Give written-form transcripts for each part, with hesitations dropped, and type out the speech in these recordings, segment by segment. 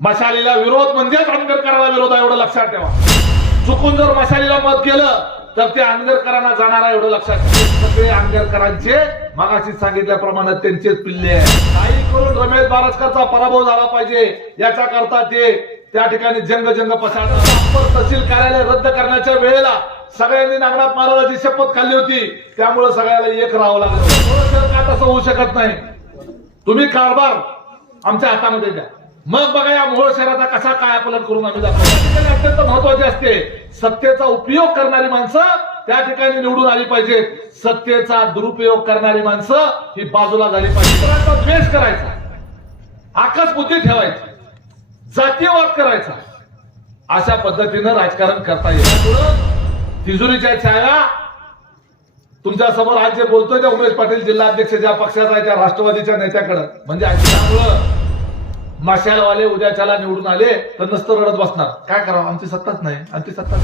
मशालीला विरोध म्हणजेच आंबेडकरांना विरोध आहे, एवढं लक्षात ठेवा. चुकून जर मशालीला मत केलं तर ते आंबेडकरांना जाणार आहे, एवढं लक्षात ठेवा. सगळे आंबेडकरांचे मगाशी सांगितल्याप्रमाणे त्यांचेच पिल्ले आहे. काही करून रमेश बारसकरचा पराभव झाला पाहिजे याच्या करता ते त्या ठिकाणी जंग पसारतात. अप्पर तहसील कार्यालय रद्द करण्याच्या वेळेला सगळ्यांनी नागनाथ महाराजांची शपथ खाल्ली होती, त्यामुळे सगळ्याला एक राहावं लागलं. का तसं होऊ शकत नाही. तुम्ही कारभार आमच्या हातामध्ये द्या, मग बघा या मोहोळ शहराचा कसा काय अपलट करून आम्ही दाखवतो. अत्यंत महत्वाचे असते सत्तेचा उपयोग करणारी माणसं त्या ठिकाणी निवडून आली पाहिजेत. सत्तेचा दुरुपयोग करणारी माणसं ही बाजूला झाली पाहिजे. द्वेष करायचा, आकाश बुद्धी ठेवायची, जातीयवाद करायचा, अशा पद्धतीनं राजकारण करता येईल. तिजोरीच्या छाया तुमच्या समोर आज जे बोलतोय त्या उमेश पाटील जिल्हा अध्यक्ष ज्या पक्षाचा आहे त्या राष्ट्रवादीच्या नेत्याकडे, म्हणजे त्यामुळं मशालवाले उद्याच्याला निवडून आले तर नसतं रडत बसणार. काय करावं, आमची सत्ताच नाही, आमची सत्ता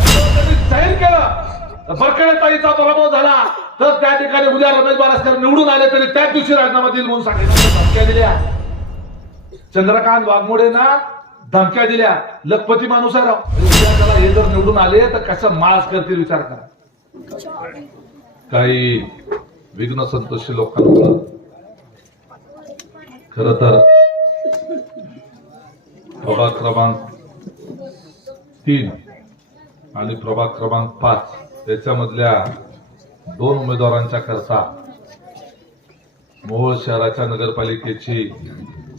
जाहीर केलं. बरकडेताईचा पराभव झाला तर त्या ठिकाणी उद्या रमेश बारसकर निवडून आले तरी त्याच दिवशी राजीनामा देईल म्हणून सांगितलं. धमक्या दिल्या चंद्रकांत वाघमोडेंना, धमक्या दिल्या. लखपती माणूस आहे राव. उद्या हे जर निवडून आले तर कसं माळच करतील विचार करा. काही विघ्न संतोषी लोकांमुळे खर तर प्रभाग क्रमांक 3 आणि प्रभाग क्रमांक 5 याच्यामधल्या 2 उमेदवारांच्या करता मोहोळ शहराच्या नगरपालिकेची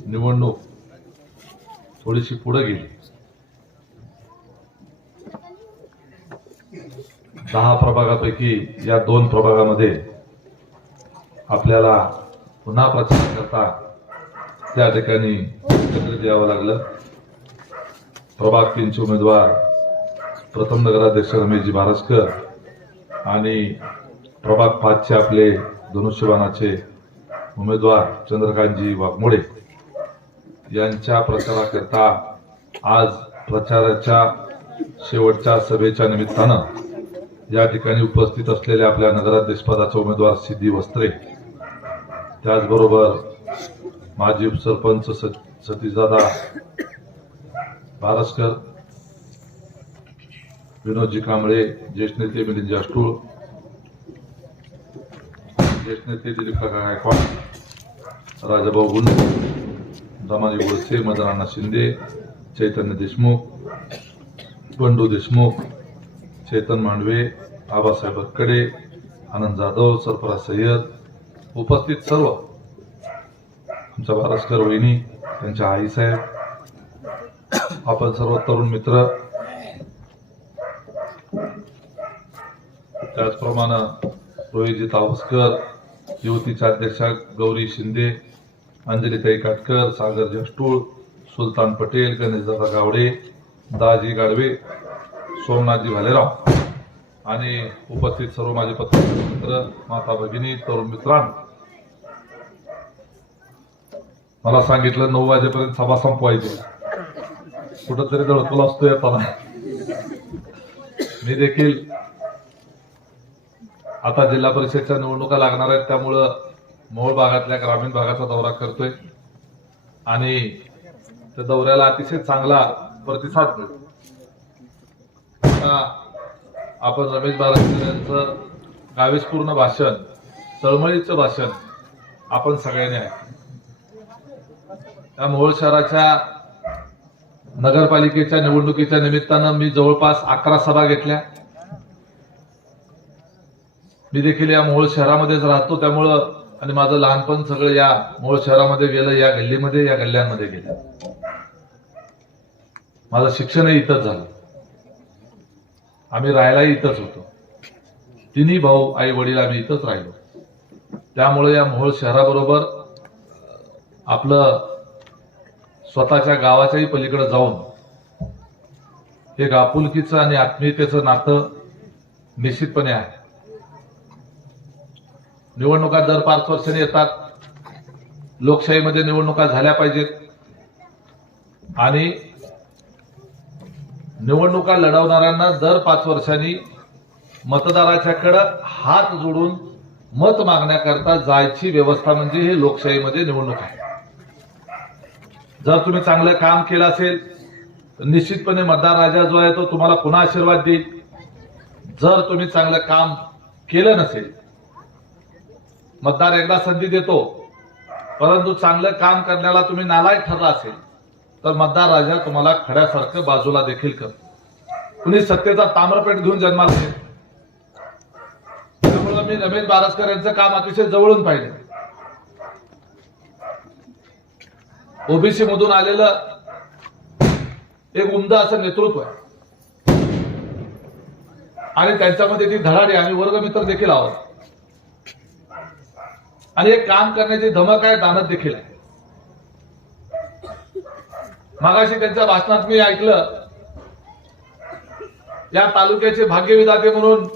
निवडणूक थोडीशी पुढे गेली. 10 प्रभागापैकी या 2 प्रभागामध्ये आपल्याला पुन्हा प्रचार करता त्या ठिकाणी एकत्रित यावं लागलं. प्रभाग 3चे उमेदवार प्रथम नगराध्यक्ष रमेशजी बारसकर आणि प्रभाग 5चे आपले धनुष्यबाणाचे उमेदवार चंद्रकांतजी वाघमोडे यांच्या प्रचाराकरता आज प्रचाराच्या शेवटच्या सभेच्या निमित्तानं या ठिकाणी उपस्थित असलेल्या आपल्या नगराध्यक्षपदाचे उमेदवार सिद्धी वस्त्रे, त्याचबरोबर माजी उपसरपंच सतीशदादा बारसकर, विनोदजी कांबळे, ज्येष्ठ नेते मिलिंदजी अष्टूळ, ज्येष्ठ नेते दिलीप काका गायकवाड, राजाभाऊ गुंड, दामाजी गोडसे, मदनाना शिंदे, चैतन्य देशमुख, बंडू देशमुख, चेतन मांडवे, आबासाहेब बरकडे, आनंद जाधव, सरफराज सय्यद, उपस्थित सर्व आमच्या बारसकर वहिनी, त्यांच्या आईसाहेब, आपण सर्व तरुण मित्र, त्याचप्रमाणे रोहितजी तावस्कर, युवतीच्या अध्यक्षा गौरी शिंदे, अंजलीताई काटकर, सागरजी अष्टूळ, सुलतान पटेल, गणेशदादा गावडे, दाजी गाडवे, सोमनाथजी भालेराव आणि उपस्थित सर्व माझे पत्रकार मित्र, माता भगिनी, तरुण मित्रांनो, मला सांगितलं 9 वाजेपर्यंत सभा संपवायची. कुठंतरी धडकला असतो येताना. मी देखील आता जिल्हा परिषदच्या निवडणुका लागणार आहेत, त्यामुळं मोहोळ भागातल्या ग्रामीण भागाचा दौरा करतोय आणि त्या दौऱ्याला अतिशय चांगला प्रतिसाद मिळतो. आपण रमेश बारसकर यांचं गावेशपूर्ण भाषण, तळमळीचं भाषण आपण सगळ्यांनी ऐकलं. त्या मोहोळ शहराच्या नगरपालिकेच्या निवडणुकीच्या निमित्तानं मी जवळपास 11 सभा घेतल्या. मी देखील या मोहोळ शहरामध्येच राहतो, त्यामुळं आणि माझं लहानपण सगळं या मोहोळ शहरामध्ये गेलं, या गल्लीमध्ये, या गल्ल्यांमध्ये गेलं. माझं शिक्षणही इथंच झालं. आम्ही राहायलाही इथंच होतो. 3 भाऊ, आई वडील आम्ही इथंच राहिलो. त्यामुळे या मोहोळ शहराबरोबर आपलं स्वतःच्या गावाच्याही पलीकडे जाऊन एक आपुलकीचं आणि आत्मीयतेचं नातं निश्चितपणे आहे. निवडणुका दर 5 वर्षांनी येतात. लोकशाहीमध्ये निवडणुका झाल्या पाहिजेत आणि निवडणुका लढवणाऱ्यांना दर 5 वर्षांनी मतदाराच्याकडे हात जोडून मत मागण्याकरता जायची व्यवस्था म्हणजे हे लोकशाहीमध्ये निवडणूक आहे. जर तुम्ही चांगलं काम केलं असेल तर निश्चितपणे मतदार राजा जो आहे तो तुम्हाला पुन्हा आशीर्वाद देईल. जर तुम्ही चांगलं काम केलं नसेल, मतदार एकदा संधी देतो, परंतु चांगलं काम करण्याला तुम्ही नालायक ठरला असेल तर मतदार राजा तुम्हाला खड्यासारखं बाजूला देखील करतो. कुणी सत्तेचा ताम्रपेट घेऊन जन्माला येईल. त्यामुळे मी रमेश बारसकर यांचं काम अतिशय जवळून पाहिलं. ओबीसी मधून आलेलं एक उमदा असं नेतृत्व आहे आणि त्यांच्यामध्ये ती धडाडी, आम्ही वर्गमित्र देखील आहोत आणि एक काम करण्याची धमक आहे, दानत देखील आहे. मागाशी त्यांच्या भाषणात मी ऐकलं, या तालुक्याचे भाग्यविधाते म्हणून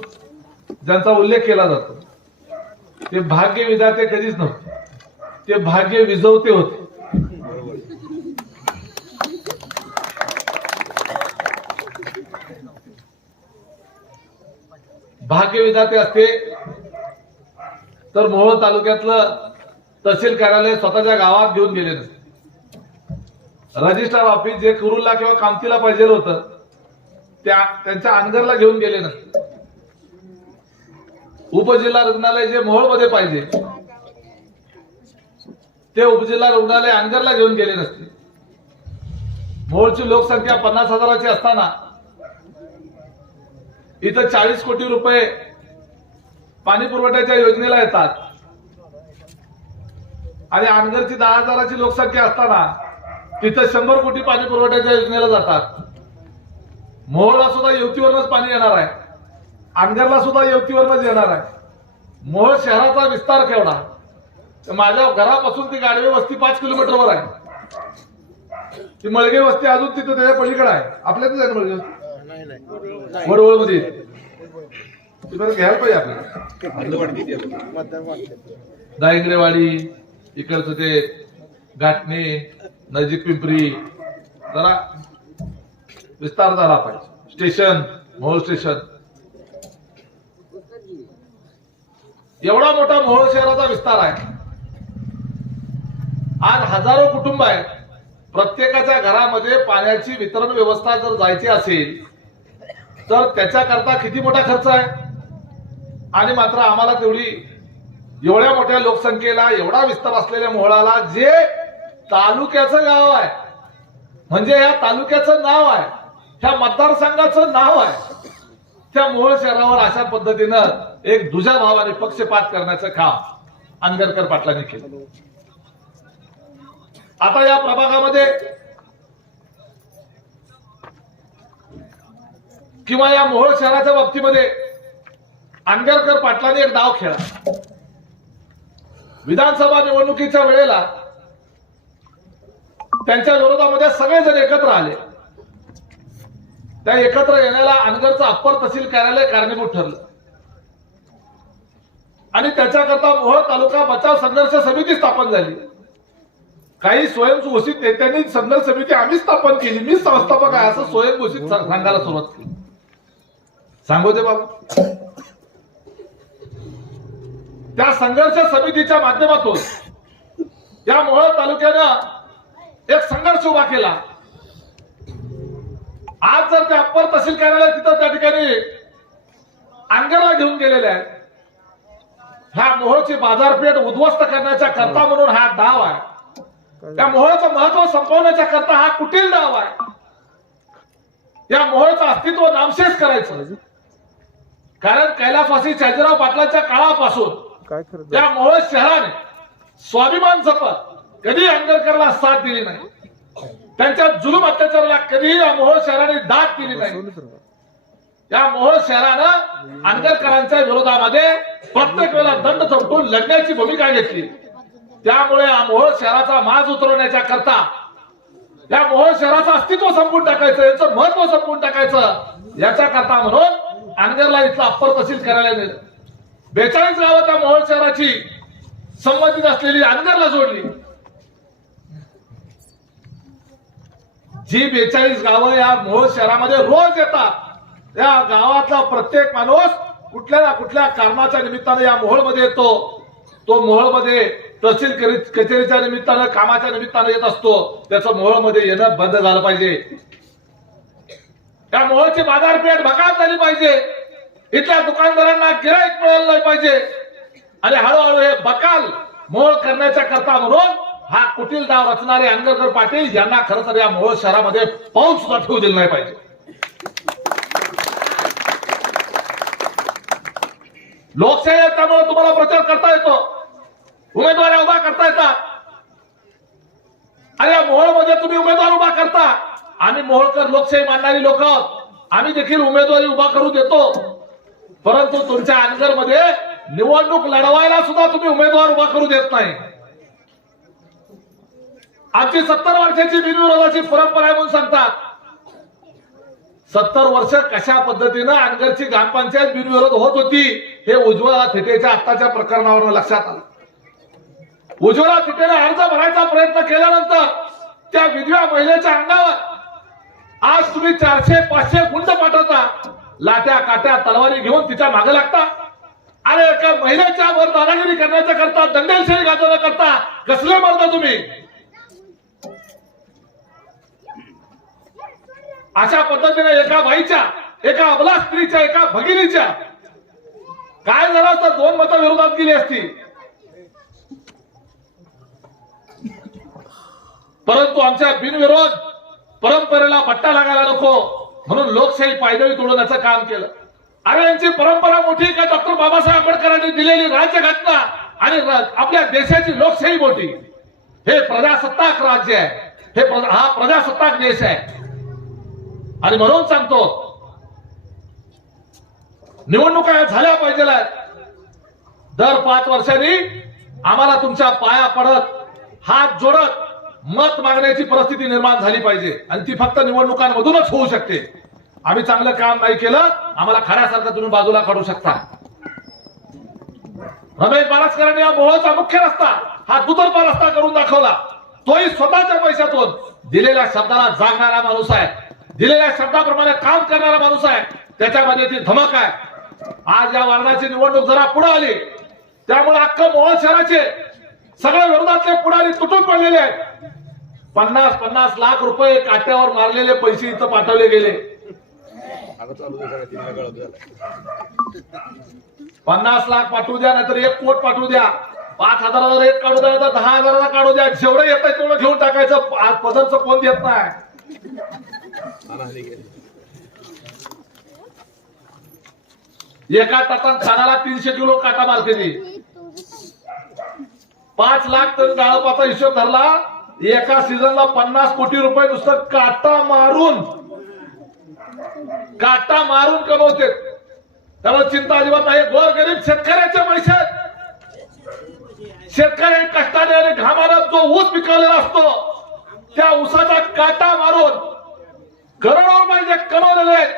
ज्यांचा उल्लेख केला जातो ते भाग्यविधाते कधीच नव्हते, ते भाग्य विजवते होते. भाग्यविधाते असते तर मोहोळ तालुक्यातलं तहसील कार्यालय स्वतःच्या गावात घेऊन गेले नसते. रजिस्ट्रार ऑफिस जे कुरुलला किंवा कामतीला पाहिजे होतं त्यांच्या अनगरला घेऊन गेले नसते. उपजिल्हा रुग्णालय जे मोहोळमध्ये पाहिजे ते उपजिल्हा रुग्णालय अनगरला घेऊन गेले नसते. मोहोळची लोकसंख्या 50,000ची असताना इथं 40 कोटी रुपये पाणी पुरवठ्याच्या योजनेला येतात आणि अनगरची 10,000ची लोकसंख्या असताना तिथं 100 कोटी पाणी पुरवठ्याच्या योजनेला जातात. मोहोळला सुद्धा युवतीवरच पाणी येणार आहे, अनगरला सुद्धा युवतीवरच येणार आहे. मोहोळ शहराचा विस्तार केवढा, माझ्या घरापासून ती गाडवे वस्ती 5 किलोमीटरवर आहे. ती मळगे वस्ती अजून तिथं त्याच्या पलीकडे आहे. आपल्यातच आहे मळगे वस्ती वडवळ मध्ये, घ्यायला पाहिजे आपल्याला. दायंगरेवाडी इकडचं ते घाटणे नजीक पिंपरी जरा विस्तार झाला पाहिजे. स्टेशन मोहोळ स्टेशन एवढा मोठा मोहोळ शहराचा विस्तार आहे. आज हजारो कुटुंब आहेत. प्रत्येकाच्या घरामध्ये पाण्याची वितरण व्यवस्था जर जायची असेल तर त्याच्याकरता किती मोठा खर्च आहे. आणि मात्र आम्हाला तेवढी एवढ्या मोठ्या लोकसंख्येला एवढा विस्तार असलेल्या मोहोळाला जे तालुक्याचं गाव आहे, म्हणजे या तालुक्याचं नाव आहे, ह्या मतदारसंघाचं नाव आहे, त्या मोहोळ शहरावर अशा पद्धतीनं एक दुजाभावाने पक्षपात करण्याचं काम अंगरकर पाटलांनी केलं. आता या प्रभागामध्ये किंवा या मोहोळ शहराच्या बाबतीमध्ये अंगरकर पाटलांनी एक डाव खेळला. विधानसभा निवडणुकीच्या वेळेला त्यांच्या विरोधामध्ये सगळेजण एकत्र आले. त्या एकत्र येण्याला अनगरचं अप्पर तहसील कार्यालय कारणीभूत ठरलं आणि त्याच्याकरता मोहोळ तालुका बचाव संघर्ष समिती स्थापन झाली. काही स्वयंघोषित नेत्यांनी संघर्ष समिती आम्ही स्थापन केली, मी संस्थापक आहे असं स्वयंघोषित सांगायला सुरुवात केली. सांगू दे बाबा. त्या संघर्ष समितीच्या माध्यमातून या मोहोळ तालुक्यानं एक संघर्ष उभा केला. आज जर ते अप्पर तहसील कार्यालय तिथं त्या ठिकाणी अनगरला घेऊन गेलेले आहेत. ह्या मोहोळची बाजारपेठ उद्ध्वस्त करण्याच्या करता म्हणून हा डाव आहे. या मोहोळचं महत्व संपवण्याच्या करता हा कुटील डाव आहे. या मोहोळचं अस्तित्व नामशेष करायचं. कारण कैलासवासी शाजीराव पाटलांच्या काळापासून या मोहोळ शहराने स्वाभिमान जपत कधी अंगरकरला साथ दिली नाही. त्यांच्या जुलूम अत्याचाराला कधीही या मोहोळ शहराने दाद दिली नाही. या मोहोळ शहरानं अंगरकरांच्या विरोधामध्ये प्रत्येक वेळेला दंड थोपटून लढण्याची भूमिका घेतली. त्यामुळे या मोहोळ शहराचा माज उतरवण्याच्या करता, या मोहोळ शहराचं अस्तित्व संपवून टाकायचं, याचं महत्व संपवून टाकायचं, याच्या करता म्हणून अनगरला इथलं अप्पर तहसील कार्यालय नेलं. 42 गावं त्या मोहोळ शहराची संबंधित असलेली अनगरला जोडली. जी 42 गावं या मोहोळ शहरामध्ये रोज येतात, या गावातला प्रत्येक माणूस कुठल्या ना कुठल्या कारणाच्या निमित्ताने या मोहोळमध्ये येतो. तो मोहोळमध्ये तहसील कचेरीच्या निमित्तानं कामाच्या निमित्तानं येत असतो त्याचं मोहोळमध्ये येणं बंद झालं पाहिजे. त्या मोहोळची बाजारपेठ भकास झाली पाहिजे. इथल्या दुकानदारांना गिराईक मिळालं नाही पाहिजे. आणि हळूहळू हे बकाल मोहोळ करण्याच्या करता म्हणून हा कुटील डाव रचणारे अंगरकर पाटील यांना खरं तर या मोहोळ शहरामध्ये पाऊल सुद्धा ठेवू दिलं नाही पाहिजे. लोकशाही आहे त्यामुळे तुम्हाला प्रचार करता येतो, उमेदवार उभा करता येतात. आणि या मोहोळमध्ये तुम्ही उमेदवार उभा करता. आम्ही मोहोळकर लोकशाही मानणारी लोक आम्ही देखील उमेदवारी उभा करू देतो. परंतु तुमच्या अनगरमध्ये निवडणूक लढवायला सुद्धा तुम्ही उमेदवार उभा करू देत नाही. आमची 70 वर्षाची बिनविरोधाची परंपरा आहे म्हणून सांगतात. 70 वर्ष कशा पद्धतीनं अनगरची ग्रामपंचायत बिनविरोध होत होती हे उज्ज्वला थिटेच्या आत्ताच्या प्रकरणावरून लक्षात आलं. उज्ज्वला थिटेने अर्ज भरायचा प्रयत्न केल्यानंतर त्या विधवा महिलेच्या अंगावर आज तुम्ही 400-500 गुंड पाठवता. लाट्या काट्या तलवारी घेऊन तिच्या मागे लागता. आणि एका महिलेच्या वर दादागिरी करण्याचा करता, दंडेलशाही गाजवण्याचा करता कसले मर्द तुम्ही. अशा पद्धतीने एका बाईच्या, एका अबला स्त्रीच्या, एका भगिनीच्या काय झालं असतं 2 मतं विरोधात गेली असती. परंतु आमच्या बिनविरोध परंपरेला पट्टा लागायला नको म्हणून लोकशाही पायदळी तोडण्याचं काम केलं. अरे यांची परंपरा मोठी का डॉक्टर बाबासाहेब आंबेडकरांनी दिलेली राज्यघटना आणि आपल्या देशाची लोकशाही मोठी. हे प्रजासत्ताक राज्य आहे, हा प्रजासत्ताक देश आहे. आणि म्हणून सांगतो निवडणुका झाल्या पाहिजे. दर 5 वर्षांनी आम्हाला तुमच्या पाया पडत हात जोडत मत मागण्याची परिस्थिती निर्माण झाली पाहिजे. आणि ती फक्त निवडणुकांमधूनच होऊ शकते. आम्ही चांगलं काम नाही केलं आम्हाला खऱ्यासारखं तुम्ही बाजूला काढू शकता. रमेश बारसकरांनी या मोहोळचा मुख्य रस्ता हा दुतर्फा रस्ता करून दाखवला. तोही स्वतःच्या पैशातून दिलेल्या शब्दाला जागणारा माणूस आहे, दिलेल्या शब्दाप्रमाणे काम करणारा माणूस आहे. त्याच्यामध्ये ती धमक आहे. आज या वार्डाची निवडणूक जरा पुढे आली त्यामुळे अख्खं मोहोळ शहराचे सगळ्या विरोधातले पुढारी तुटून पडलेले आहेत. 50-50 लाख रुपये काट्यावर मारलेले पैसे इथं पाठवले गेले. 50 लाख पाठवू द्या नाहीतर 1 कोटी पाठवू द्या, 5,000 एक काढू द्या तर 10,000 काढू द्या. जेवढं येत आहे तेवढं घेऊन टाकायचं. आज पदरचं कोण देत नाही. एका ताटात खानाला 300 किलो काटा मारते ती. 5 लाख टन डाळपाचा हिशोब धरला. एका सीझनला 50 कोटी रुपये नुसतं काटा मारून कमवते. त्यामुळे चिंता अजिबात नाही. गोरगरीब शेतकऱ्याचे पैसे, शेतकरी कष्टाने आणि घामानं जो ऊस पिकवलेला असतो त्या ऊसाचा काटा मारून करोडो रुपये कमवलेले आहेत.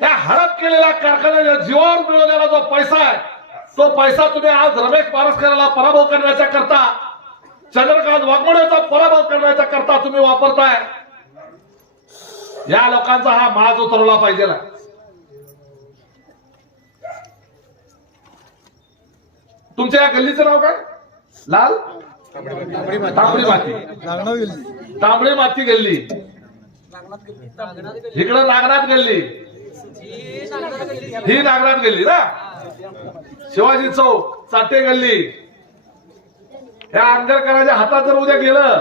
त्या हडप केलेल्या कारखान्याच्या जीवावर मिळवलेला जो पैसा आहे तो पैसा तुम्ही आज रमेश बारसकरांना पराभव करण्याच्या करता, चंद्रकांत वाघमोडेचा पराभव करण्याच्या करता तुम्ही वापरताय. या लोकांचा हा माज उतरवला पाहिजे. तुमच्या या गल्लीचं नाव काय? लाल तांबडी माती, तांबडी माती गल्ली. इकडं नागनाथ गल्ली, ही नागनाथ गल्ली ना. शिवाजी चौक, चाटे गल्ली. या अंगरकरांच्या हातात जर उद्या गेलं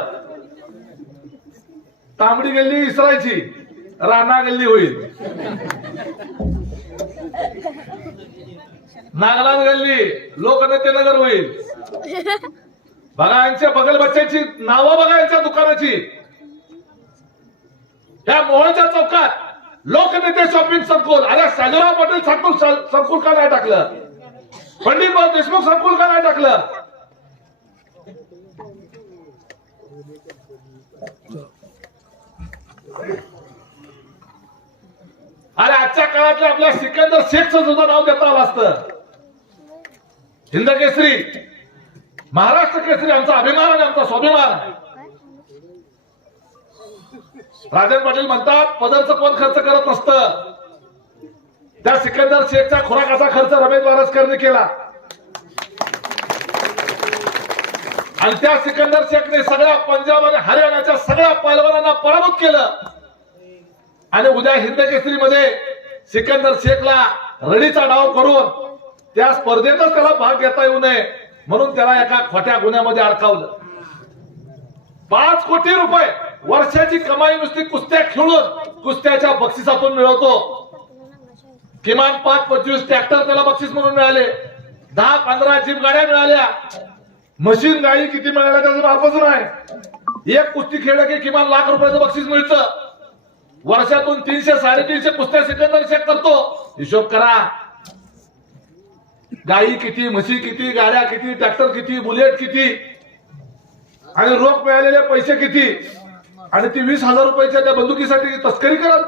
तांबडी गल्ली विसरायची, राणा गल्ली होईल. नागनाथ गल्ली लोकनेते नगर होईल. बघा यांच्या बगल बच्च्याची नावं बघा यांच्या दुकानाची. या मोहोळच्या चौकात लोकनेते शॉपिंग संकुल. अरे साजराव पाटील संकुल का नाही टाकलं? पंडित देशमुख संकुल का नाही टाकलं? अरे आजच्या काळातल्या आपल्या सिकंदर शेखचं सुद्धा नाव देता आलं असतं. हिंद केसरी, महाराष्ट्र केसरी आमचा अभिमान आणि आमचा स्वाभिमान. राजन पाटील म्हणतात पदरचं कोण खर्च करत नसतं. त्या सिकंदर शेखचा खुराकाचा खर्च रमेश बारसकरने केला. आणि त्या सिकंदर शेखने सगळ्या पंजाब आणि हरियाणाच्या सगळ्या पैलवानांना पराभूत केलं आणि उद्या हिंद केसरीमध्ये सिकंदर शेखला रडीचा डाव करून त्या स्पर्धेतच त्याला भाग घेता येऊ नये म्हणून त्याला एका खोट्या गुन्ह्यामध्ये अडकावलं. 5 कोटी रुपये वर्षाची कमाई नुसती कुस्त्या खेळून कुस्त्याच्या बक्षिसातून मिळवतो. किमान 5-25 ट्रॅक्टर त्याला बक्षीस म्हणून मिळाले, 10-15 जीप गाड्या मिळाल्या, मशीन गाडी किती मिळाल्या त्याचं मापच नाही. एक कुस्ती खेळलं की किमान लाख रुपयाचं बक्षीस मिळतं. वर्षातून 300-350 कुस्त्या सिकंदर शेख करतो. हिशोब करा, गाई किती, म्हशी किती, गाड्या किती, ट्रॅक्टर किती, बुलेट किती आणि रोख मिळालेले पैसे किती. आणि ती 20,000 रुपयाच्या त्या बंदुकीसाठी तस्करी करत.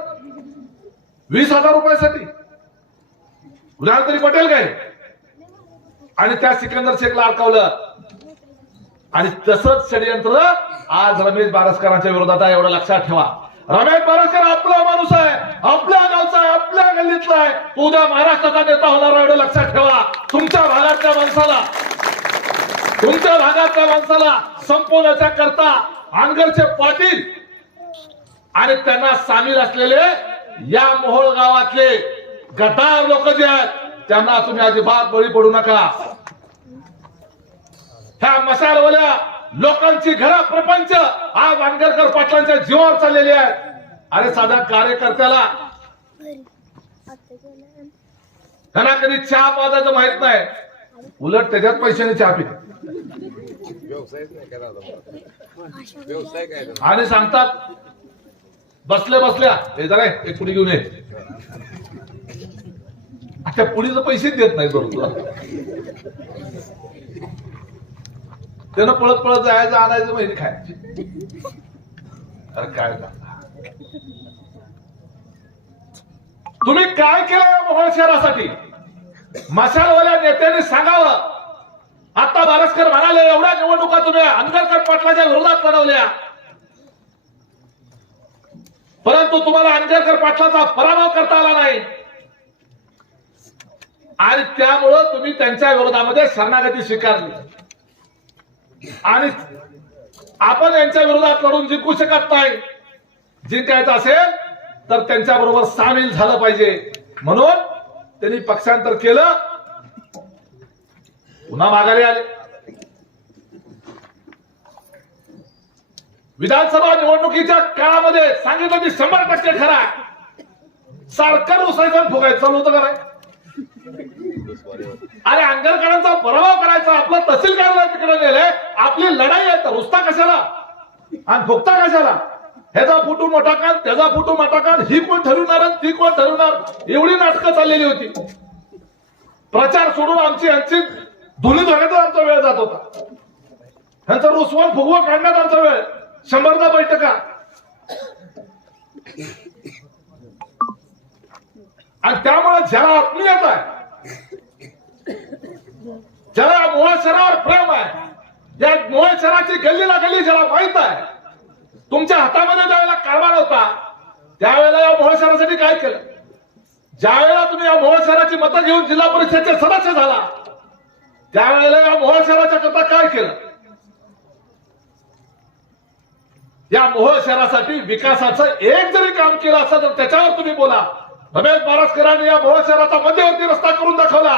20,000 रुपयासाठी कुणाला तरी पटेल काय. आणि त्या सिकंदर शेखला अडकावलं. आणि तसंच षडयंत्र आज रमेश बारसकरांच्या विरोधात आहे, एवढं लक्षात ठेवा. रमेश बारसकर आपला माणूस आहे, आपल्या गावचा आहे, आपल्या गल्लीतला आहे. तो उद्या महाराष्ट्राचा नेता होणार, एवढं लक्षात ठेवा. तुमच्या भागातल्या माणसाला संपवण्याचा करता अनगरचे पाटील आणि त्यांना सामील असलेले या मोहोळ गावातले गटार लोक जे आहेत त्यांना तुम्ही अजिबात बळी पडू नका. ह्या मशालवाल्या लोकांची घरं प्रपंच आज आंगरकर पाटलांच्या जीवावर चाललेली आहे. अरे साधा कार्यकर्त्याला त्यांना कधी चहा पाजायचं माहित नाही, उलट त्याच्यात पैशाने चहा पिते आणि सांगतात बसल्या बसल्या हे जरा एक पुडी घेऊन ये. त्या पुढीचं पैसेच देत नाही बरोबर. त्यानं पळत पळत जायचं, आणायचं, माहिती खायची. अरे काय तुम्ही काय केलं या मोहोळ शहरासाठी? मशालवाल्या नेत्यांनी सांगावं. आता बारसकर म्हणाले एवढ्या निवडणुका तुम्ही अनगरकर पाटलाच्या विरोधात लढवल्या, परंतु तुम्हाला अनगरकर पाटलाचा पराभव करता आला नाही आणि त्यामुळं तुम्ही त्यांच्या विरोधामध्ये शरणागती स्वीकारली. आणि आपण यांच्या विरोधात लढून जिंकू शकत नाही. जिंकायचं असेल तर त्यांच्या बरोबर सामील झालं पाहिजे म्हणून त्यांनी पक्षांतर केलं, पुन्हा माघारी आले. विधानसभा निवडणुकीच्या काळामध्ये सांगितलं की 100% खरं आहे. सारखं उसायचं फुगायचं चालू होतं काय. अरे अंगरकरांचा पराभव करायचा, आपलं तहसील कार्यालय तिकडे नेलंय, आपली लढाई आहे तर रुसता कशाला आणि फुकता कशाला. ह्याचा फुटू मोठा कान, त्याचा फुटू मोठा कान, ही कोण ठरवणार ती कोण ठरवणार, एवढी नाटकं चाललेली होती. प्रचार सोडून आमची धुनी धरण्यात आमचा वेळ जात होता. ह्यांचा रुसवून फुगवून काढण्यात आमचा वेळ 100दा बैठका. आणि त्यामुळे ज्याला आत्मीयता आहे, ज्याला मोहोळ शहरावर प्रेम आहे, ज्या मोहोळ शहराची गल्लीला गल्ली ज्याला माहित आहे, तुमच्या हातामध्ये ज्यावेळेला कारभार होता त्यावेळेला या मोहोळ शहरासाठी काय केलं. ज्यावेळेला तुम्ही या मोहोळ शहराची मतं घेऊन जिल्हा परिषदेचे सदस्य झाला त्यावेळेला या मोहोळ शहराच्या करता काय केलं. या मोहोळ शहरासाठी विकासाचं एक जरी काम केलं असतं तर त्याच्यावर तुम्ही बोला. रमेश बारसकरांनी या मोहोळ शहराचा मध्यवर्ती रस्ता करून दाखवला.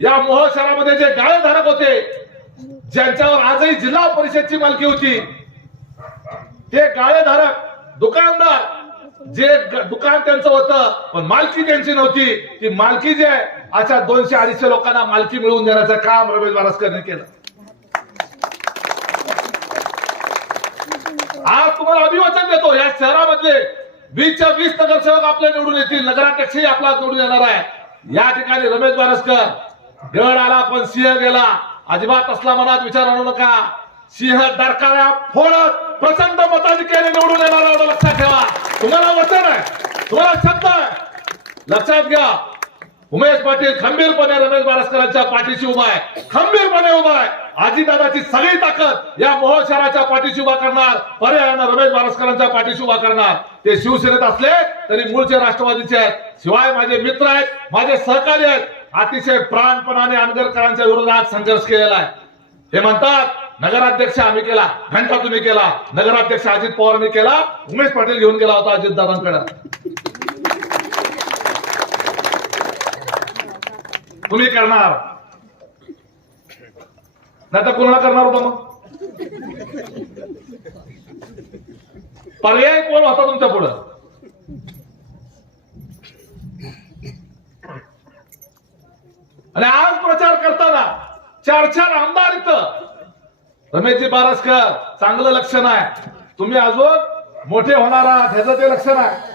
या मोहोळ शहरामध्ये जे गाळेधारक होते, ज्यांच्यावर आजही जिल्हा परिषदची मालकी होती, ते गाळेधारक दुकानदार, जे दुकान त्यांचं होतं पण मालकी त्यांची नव्हती, ती मालकी जी आहे अशा 200-250 लोकांना मालकी मिळवून देण्याचं काम रमेश बारसकरने केलं. आज तुम्हाला अभिवाचन देतो, या शहरामधले 20च्या 20 नगरसेवक आपले निवडून येतील, नगराध्यक्षही आपला निवडून येणार आहे. या ठिकाणी रमेश बारसकर गड आला पण सिंह गेला, अजिबात असला मनात विचार आणू नका. सिंह दरकाऱ्या फोडत प्रचंड मताधिक्याने निवडून येणार, एवढं लक्षात ठेवा. तुम्हाला वचन आहे, तुम्हाला शब्द आहे, लक्षात घ्या. उमेश पाटील खंबीरपणे रमेश बारसकरांच्या पाठीशी उभा आहे, खंबीरपणे उभा आहे. अजितदादाची सगळी ताकद या मोहोळ शहराच्या पाठीशी उभा करणार, पर्यायानं रमेश बारसकरांच्या पाठीशी उभा करणार. ते शिवसेनेत असले तरी मूळचे राष्ट्रवादीचे आहेत. शिवाय माझे मित्र आहेत, माझे सहकारी आहेत, अतिशय प्राणपणाने अनगरकरांच्या विरोधात संघर्ष केलेला आहे. हे म्हणतात नगराध्यक्ष आम्ही केला, घंटा तुम्ही केला, नगराध्यक्ष अजित पवारांनी केला, उमेश पाटील घेऊन गेला होता अजितदादांकडे. तुम्ही करणार नाही तर कोणाला करणार होता मग? पर्याय कोण होता तुमच्या पुढं? आणि आज प्रचार करताना 4 आमदार इथं. रमेशजी बारसकर, चांगलं लक्षण आहे. तुम्ही अजून मोठे होणार आहात ह्याचं ते लक्षण आहे.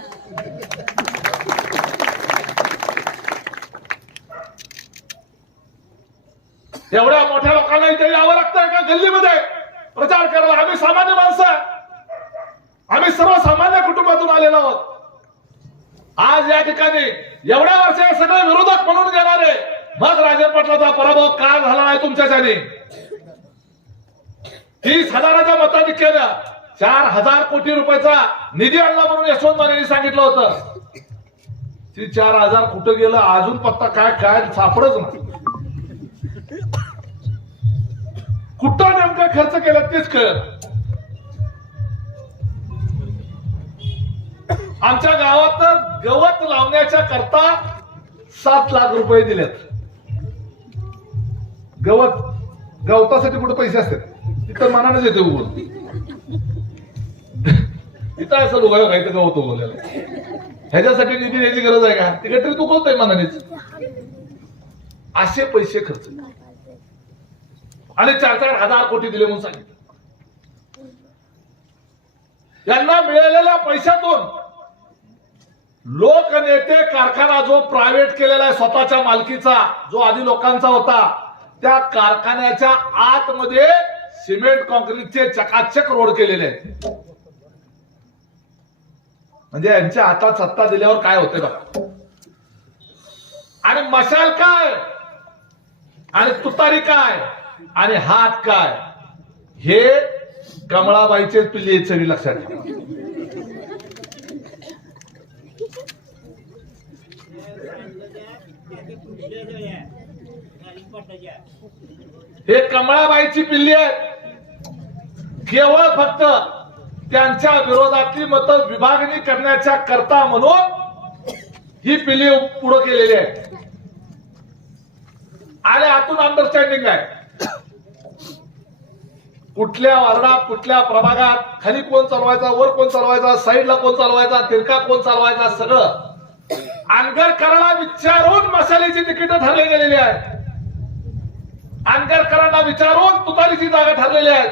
एवढ्या मोठ्या लोकांना इथे यावं लागतंय का गल्लीमध्ये प्रचार करायला? आम्ही सामान्य माणसं आहे, आम्ही सर्वसामान्य कुटुंबातून आलेलो आहोत. आज या ठिकाणी एवढ्या वर्ष सगळे विरोधक म्हणून गेणारे, मग राजे पाटलाचा पराभव का झाला नाही तुमच्याच्याने? 30,000च्या मताधिक्यानं 4,000 कोटी रुपयाचा निधी आणला म्हणून यशवंत मानेंनी सांगितलं होतं. ती 4,000 कुठं गेलं अजून पत्ता काय सापडच नाही. कुठं नेमका खर्च केला तेच कळत. आमच्या गावात तर गवत लावण्याच्या करता 7 लाख रुपये दिलेत. गवतासाठी कुठे पैसे असतात? तिथं मनानेच येते उगवून. इथं असं उगा काय गवत उगवलेलं, ह्याच्यासाठी निधी द्यायची गरज आहे का? तिकडे तरी उगवतोय मनानेच. असे पैसे खर्च आणि 4,000 कोटी दिले म्हणून सांगितलं. यांना मिळालेल्या पैशातून लोकनेते कारखाना जो प्रायव्हेट केलेला आहे स्वतःच्या मालकीचा, जो आधी लोकांचा होता, त्या कारखान्याच्या आतमध्ये सिमेंट कॉन्क्रीटचे चकाचक रोड केलेले आहेत. म्हणजे यांच्या हातात सत्ता दिल्यावर काय होते बघा. आणि मशाल काय आणि तुतारी काय आणि हात काय, हे कमळाबाईचे पिल्ले चवी लक्षात ठेवा. हे कमळाबाईची पिल्ली आहेत. केवळ फक्त त्यांच्या विरोधातली मत विभागणी करण्याच्या करता म्हणून ही पिल्ली पुढे केलेली आहे. आणि आतून अंडरस्टँडिंग आहे. कुठल्या वार्डात, कुठल्या प्रभागात खाली कोण चालवायचा, वर कोण चालवायचा, साईडला कोण चालवायचा, तिरका कोण चालवायचा, सगळं आंगरकरांना विचारून मशालीची तिकीट ठरले गेलेली आहेत. आंगरकरांना विचारून तुतारीची जागा ठरलेली आहे.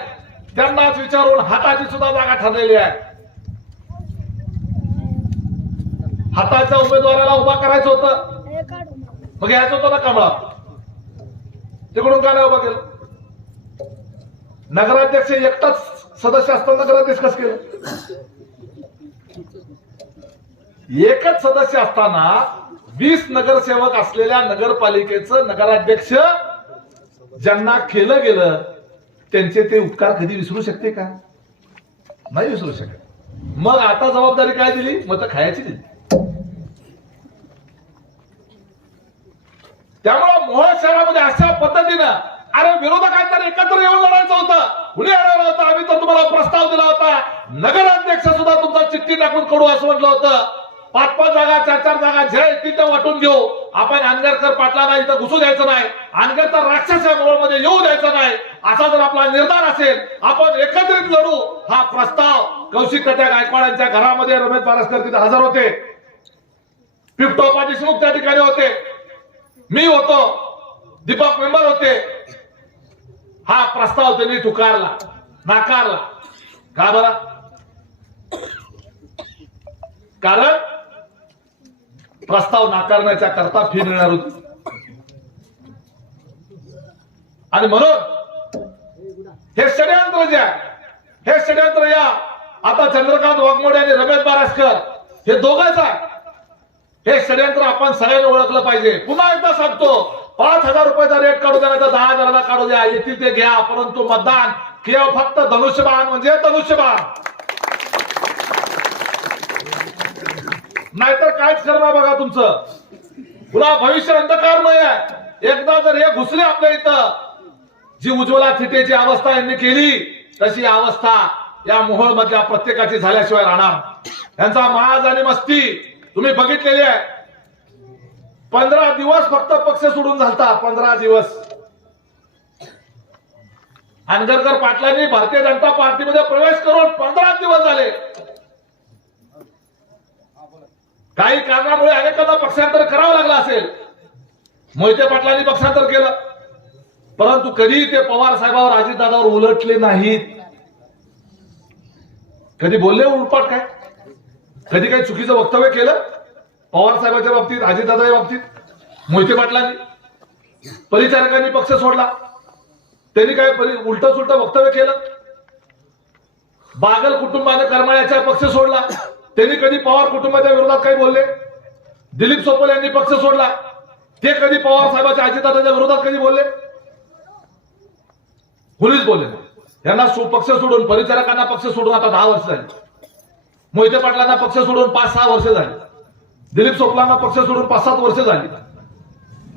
त्यांनाच विचारून हाताची सुद्धा जागा ठरलेली आहे. हाताच्या उमेदवाराला उभा करायचं होतं, मग यायचं होतं ना कमळा. तिकडून का नाही उभा केलं? नगराध्यक्ष एकटाच सदस्य असताना नगराध्यक्ष कसं केलं? एकच सदस्य असताना 20 नगरसेवक असलेल्या नगरपालिकेचं नगराध्यक्ष ज्यांना केलं गेलं त्यांचे ते उपकार कधी विसरू शकते का? नाही विसरू शकत. मग आता जबाबदारी काय दिली? मत खायची दिली. त्यामुळे मोहोळ शहरामध्ये अशा पद्धतीनं अरे विरोधकांना एकत्र येऊन लढायचं होतं, कुणी अडवलं होतं? आम्ही तर तुम्हाला प्रस्ताव दिला होता, नगराध्यक्ष सुद्धा तुमचा चिठ्ठी टाकून कडू असं म्हटलं होतं. 5-5 जागा 4-4 जागा जे तिथं वाटून घेऊ आपण. आंगरकर पाटलांना इथं घुसू द्यायचं नाही, आंगरकर राक्षस मोहोळमध्ये येऊ द्यायचं नाही, असा जर आपला निर्धार असेल आपण एकत्रित लढू. हा प्रस्ताव कौशिक कट्या गायकवाडांच्या घरामध्ये रमेश बारसकर तिथे हजर होते, पिपटोपा देशमुख त्या ठिकाणी होते, मी होतो, दीपक मेंबर होते. हा प्रस्ताव त्यांनी ठुकारला, नाकारला. का बरं? कारण प्रस्ताव नाकारण्याच्या करता फी मिळणार होती. आणि म्हणून हे षडयंत्र जे आहे, हे षडयंत्र या आता चंद्रकांत वाघमोडे आणि रमेश बारसकर हे दोघंच आहे. हे षडयंत्र आपण सगळ्यांनी ओळखलं पाहिजे. पुन्हा एकदा सांगतो, 5,000 रुपयाचा रेट काढू द्या, 10,000चा काढू द्या, येतील ते घ्या, परंतु मतदान केवळ फक्त धनुष्यबाण म्हणजे धनुष्यबाण, नाहीतर काहीच करणार बघा तुमचं. पुन्हा भविष्य अंधकारमय आहे. एकदा जर हे घुसले आपल्या इथं जी उज्ज्वला थिटेची अवस्था यांनी केली तशी अवस्था या मोहोळ मधल्या प्रत्येकाची झाल्याशिवाय राहणार। यांचा माज आणि मस्ती तुम्ही बघितलेली आहे। 15 दिवस फक्त पक्ष सोडून झालता, 15 दिवस। आंगरकर पाटलांनी भारतीय जनता पार्टीमध्ये प्रवेश करून 15 दिवस झाले। काही कारणामुळे अनेकांना पक्षांतर करावं लागलं असेल। मोहिते पाटलांनी पक्षांतर केलं, परंतु कधी ते पवार साहेबांवर अजितदादावर उलटले नाहीत। कधी बोलले उलपाट काय, कधी काही चुकीचं वक्तव्य केलं पवार साहेबांच्या बाबतीत, अजितदादाच्या बाबतीत? मोहिते पाटलांनी परिचारकांनी पक्ष सोडला, त्यांनी काय उलट सुलट वक्तव्य केलं? बागल कुटुंबाने करमाळ्याचा पक्ष सोडला, त्यांनी कधी पवार कुटुंबाच्या विरोधात काही बोलले? दिलीप सोपल यांनी पक्ष सोडला, ते कधी पवार साहेबांच्या अजितदादाच्या विरोधात कधी बोलले? कुणीच बोलले नाही। यांना पक्ष सोडून, परिचारकांना पक्ष सोडून आता 10 वर्ष झाली। मोहिते पाटलांना पक्ष सोडून 5-6 वर्ष झाली। दिलीप सोपलांना पक्ष सोडून 5-7 वर्ष झाली।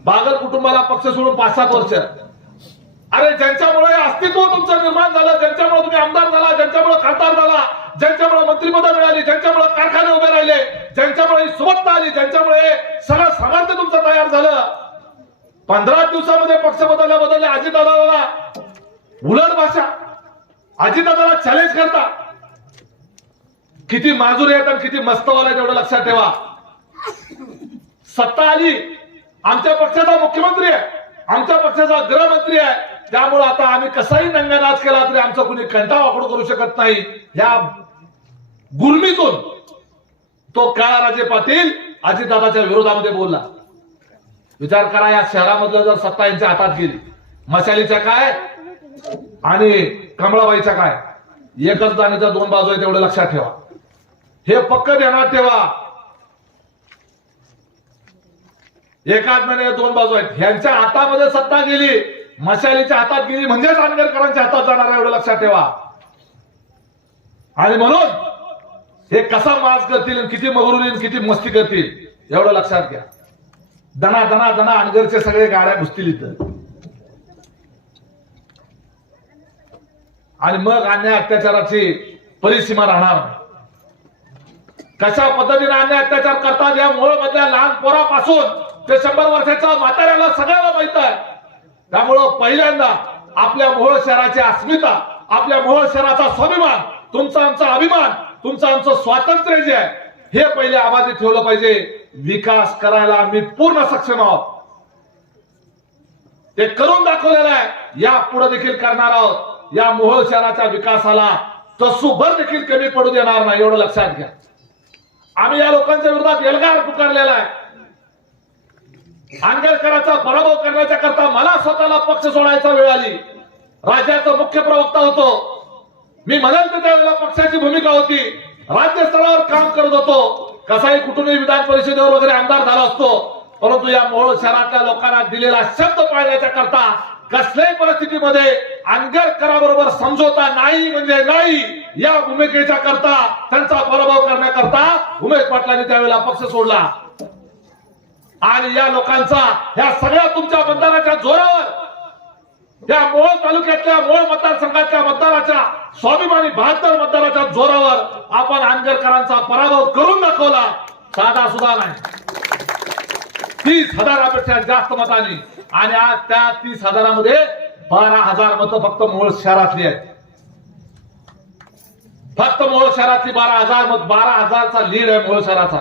बागल कुटुंबाला पक्ष सोडून 5-7 वर्ष। अरे ज्यांच्यामुळे अस्तित्व तुमचं निर्माण झालं, ज्यांच्यामुळे तुम्ही आमदार झाला, ज्यांच्यामुळे खासदार झाला, ज्यांच्यामुळे मंत्रिपदं मिळाली, ज्यांच्यामुळे कारखाने उभे राहिले, ज्यांच्यामुळे सुबत्ता आली, ज्यांच्यामुळे सगळं सामर्थ्य तुमचं तयार झालं, 15 दिवसामध्ये पक्ष बदलल्या अजितदादाला उलट भाषा, अजितदादाला चॅलेंज करता। किती माजुरी आहेत आणि किती मस्तवाल आहेत एवढं लक्षात ठेवा। सत्ता आली, आमच्या पक्षाचा मुख्यमंत्री आहे, आमच्या पक्षाचा गृहमंत्री आहे, त्यामुळे आता आम्ही कसाही नंगानाच केला तरी आमचा कुणी कंटा वाकड करू शकत नाही। या गुरमीतून तो काळाराजे पाटील अजितदादाच्या विरोधामध्ये बोलला। विचार करा, या शहरामधलं जर सत्ता यांच्या हातात गेली, मशालीच्या काय आणि कमळाबाईच्या काय, एकच दाणीच्या 2 बाजू आहेत एवढं लक्षात ठेवा। हे पक्क ध्यानात ठेवा, एकाच महिन्यात 2 बाजू आहेत। ह्यांच्या हातामध्ये सत्ता गेली, मशालीच्या हातात गेली म्हणजेच आंबेडकरांच्या हातात जाणार आहे एवढं लक्षात ठेवा। आणि म्हणून हे कसा माज करतील, किती मगरुरीन, किती मस्ती करतील एवढं लक्षात घ्या। दना दना दना अनगरचे सगळे गाड्या घुसतील इथं, आणि मग अन्याय अत्याचाराची परिसीमा राहणार नाही। कशा पद्धतीने अन्याय अत्याचार करतात या मोहोळ मधल्या लहान पोरापासून ते 100 वर्षाच्या म्हाताऱ्याला सगळ्याला माहित आहे। त्यामुळं पहिल्यांदा आपल्या मोहोळ शहराची अस्मिता, आपल्या मोहोळ शहराचा स्वाभिमान, तुमचा आमचा अभिमान, तुमचं आमचं स्वातंत्र्य जे आहे हे पहिले आबादी ठेवलं पाहिजे। विकास करायला आम्ही पूर्ण सक्षम आहोत, ते करून दाखवलेलं आहे, या पुढे देखील करणार आहोत। या मोहोळ शहराच्या विकासाला तसूभर देखील कमी पडू देणार नाही एवढं लक्षात घ्या। आम्ही या लोकांच्या विरोधात एल्गार पुकारलेला आहे। आंबेडकरांचा पराभव करण्याच्या करता मला स्वतःला पक्ष सोडायचा वेळ आली। राज्याचा मुख्य प्रवक्ता होतो मी, म्हणाल तर त्यावेळेला पक्षाची भूमिका होती, राज्य स्तरावर काम करत होतो, कसाही कुठूनही विधान परिषदेवर वगैरे आमदार झाला असतो, परंतु या मोहोळ शहरातल्या लोकांना दिलेला शब्द पाळण्याच्या करता कसल्याही परिस्थितीमध्ये आंबेडकरांबरोबर समझोता नाही म्हणजे नाही या भूमिकेच्या करता, त्यांचा पराभव करण्याकरता उमेश पाटलांनी त्यावेळेला पक्ष सोडला। आणि या लोकांचा, ह्या सगळ्या तुमच्या मतदानाच्या जोरावर, त्या मोहोळ तालुक्यातल्या मोहोळ मतदारसंघाच्या मतदाराच्या स्वाभिमानी 72 मतदाराच्या जोरावर आपण आंबेडकरांचा पराभव करून दाखवला। साधा सुद्धा नाही, 30,000पेक्षा जास्त मतांनी। आणि आज त्या 30,000मध्ये 12,000 मतं फक्त मोहोळ शहरातली आहेत। फक्त मोहोळ शहरातली 12,000 मत, 12,000चा लीड आहे मोहोळ शहराचा।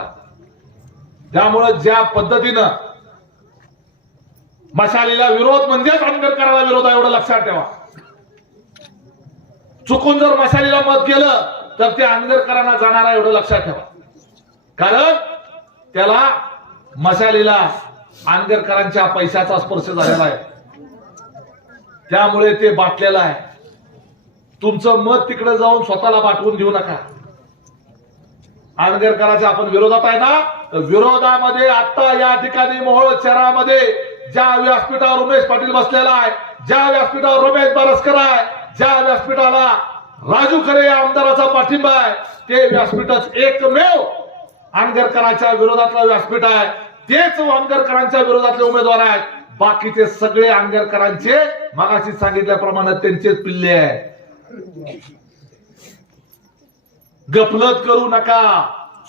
त्यामुळे ज्या पद्धतीनं मशालीला विरोध म्हणजेच आंबेडकरांना विरोध आहे एवढं लक्षात ठेवा। चुकून जर मशालीला मत गेलं तर ते आंबेडकरांना जाणार आहे एवढं लक्षात ठेवा। कारण त्याला मशालीला आंबेडकरांच्या पैशाचा स्पर्श झालेला आहे, त्यामुळे ते बाटलेलं आहे। तुमचं मत तिकडे जाऊन स्वतःला बाटवून घेऊ नका। आंबेडकरांच्या आपण विरोधात आहे ना, तर विरोधामध्ये आता या ठिकाणी मोहोळ शहरामध्ये ज्या व्यासपीठावर उमेश पाटील बसलेला आहे, ज्या व्यासपीठावर रमेश बारसकर आहे, ज्या व्यासपीठाला राजू खरे या आमदाराचा पाठिंबा आहे, ते व्यासपीठच एकमेव आंबेडकरांच्या विरोधातलं व्यासपीठ आहे। तेच आंबेडकरांच्या विरोधातले उमेदवार आहेत। बाकीचे सगळे आंबेडकरांचे मगाशी सांगितल्याप्रमाणे त्यांचेच पिल्ले आहे. गफलत करू नका,